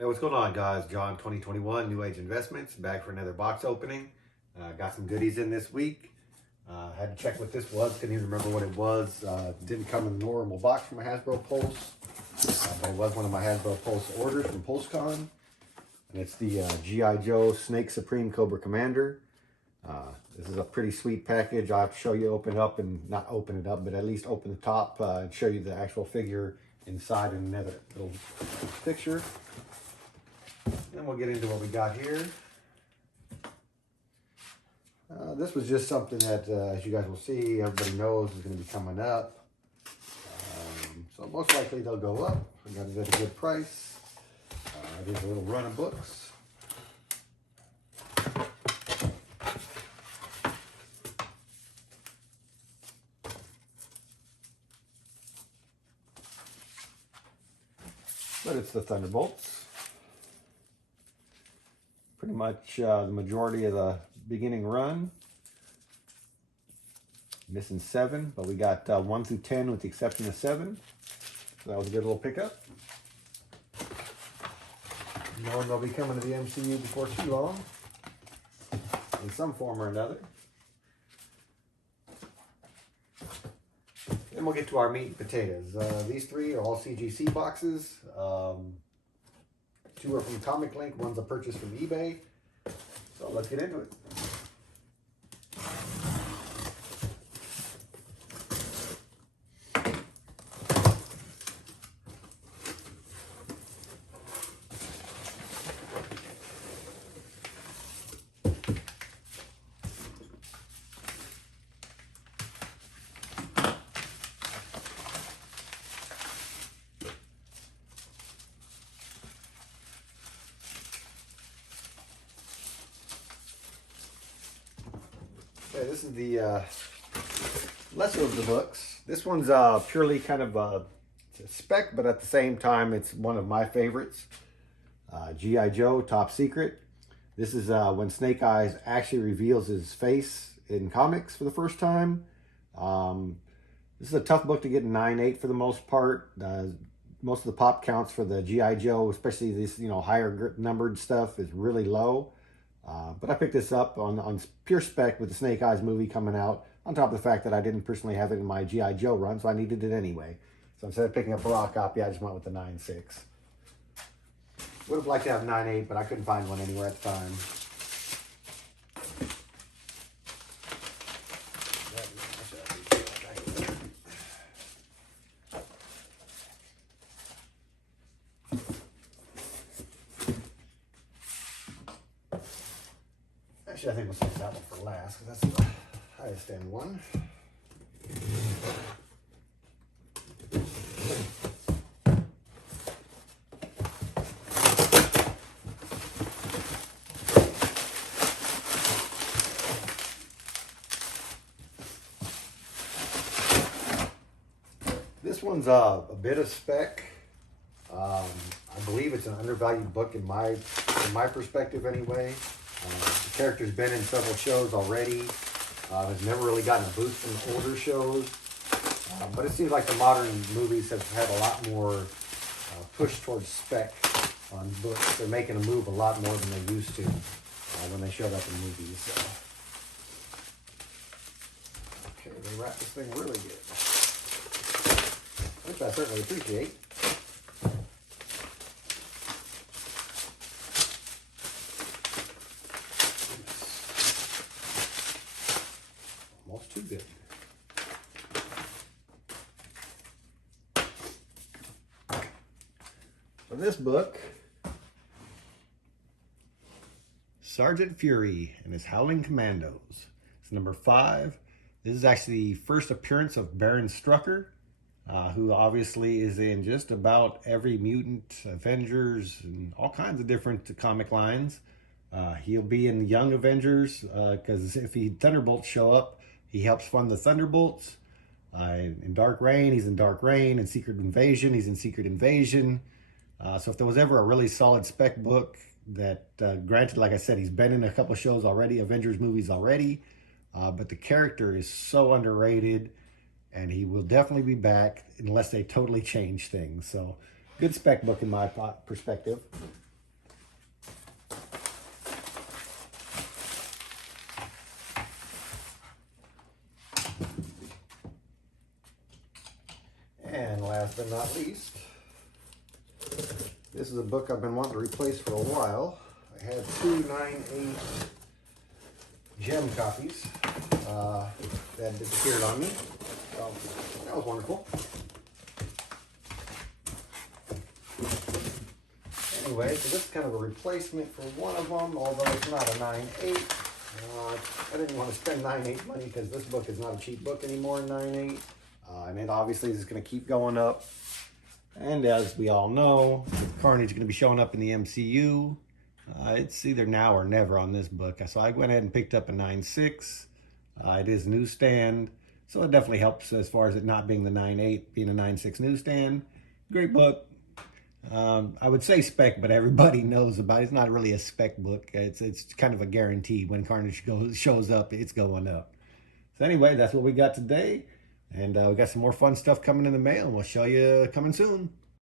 Hey, what's going on, guys? John, 2021 New Age Investments, back for another box opening. Got some goodies in this week. Had to check what this was. Couldn't even remember what it was. Didn't come in the normal box from my Hasbro Pulse, but it was one of my Hasbro Pulse orders from Pulse Con. And it's the G.I. Joe Snake Supreme Cobra Commander. This is a pretty sweet package. I'll have to show you, open it up, and not open it up, but at least open the top and show you the actual figure inside in another little picture. Then we'll get into what we got here. This was just something that, as you guys will see, everybody knows is going to be coming up. So most likely they'll go up. I got it at a good price. There's a little run of books. But it's the Thunderbolts. Pretty much the majority of the beginning run. Missing 7, but we got 1 through 10 with the exception of 7. So that was a good little pickup. Knowing they'll be coming to the MCU before too long, in some form or another. Then we'll get to our meat and potatoes. These 3 are all CGC boxes. 2 are from Comic Link, one's a purchase from eBay. So let's get into it. Okay, this is the lesser of the books. This one's purely kind of a spec, but at the same time, it's one of my favorites. G.I. Joe, Top Secret. This is when Snake Eyes actually reveals his face in comics for the first time. This is a tough book to get in 9.8 for the most part. Most of the pop counts for the G.I. Joe, especially this higher numbered stuff, is really low. But I picked this up on pure spec with the Snake Eyes movie coming out, on top of the fact that I didn't personally have it in my G.I. Joe run, so I needed it anyway. So instead of picking up a raw copy, I just went with the 9.6. Would have liked to have 9.8, but I couldn't find one anywhere at the time. Actually, I think we'll save that one for last, because that's the highest end one. This one's a bit of spec. I believe it's an undervalued book in my perspective anyway. The character's been in several shows already. Has never really gotten a boost from the older shows. But it seems like the modern movies have had a lot more push towards spec on books. They're making a move a lot more than they used to when they showed up in movies. Okay, they wrap this thing really good, which I certainly appreciate. Almost too good. For this book, Sergeant Fury and his Howling Commandos. It's number 5. This is actually the first appearance of Baron Strucker, who obviously is in just about every Mutant, Avengers, and all kinds of different comic lines. He'll be in Young Avengers, because if Thunderbolts show up, he helps fund the Thunderbolts. In Dark Reign, he's in Dark Reign. In Secret Invasion, he's in Secret Invasion. So if there was ever a really solid spec book that, granted, like I said, he's been in a couple of shows already, Avengers movies already, but the character is so underrated, and he will definitely be back unless they totally change things. So good spec book in my perspective. but not least, this is a book I've been wanting to replace for a while. I had two 9/8 gem copies that disappeared on me, so that was wonderful. Anyway, so this is kind of a replacement for one of them, although it's not a 9/8. I didn't want to spend 9/8 money because this book is not a cheap book anymore, 9/8. And it obviously is going to keep going up. And as we all know, Carnage is going to be showing up in the MCU. It's either now or never on this book. So I went ahead and picked up a 9/6. It is newsstand, so it definitely helps as far as it not being the 9/8, being a 9/6 newsstand. Great book. I would say spec, but everybody knows about it. It's not really a spec book. It's kind of a guarantee. When Carnage shows up, it's going up. So anyway, that's what we got today. And we got some more fun stuff coming in the mail. We'll show you coming soon.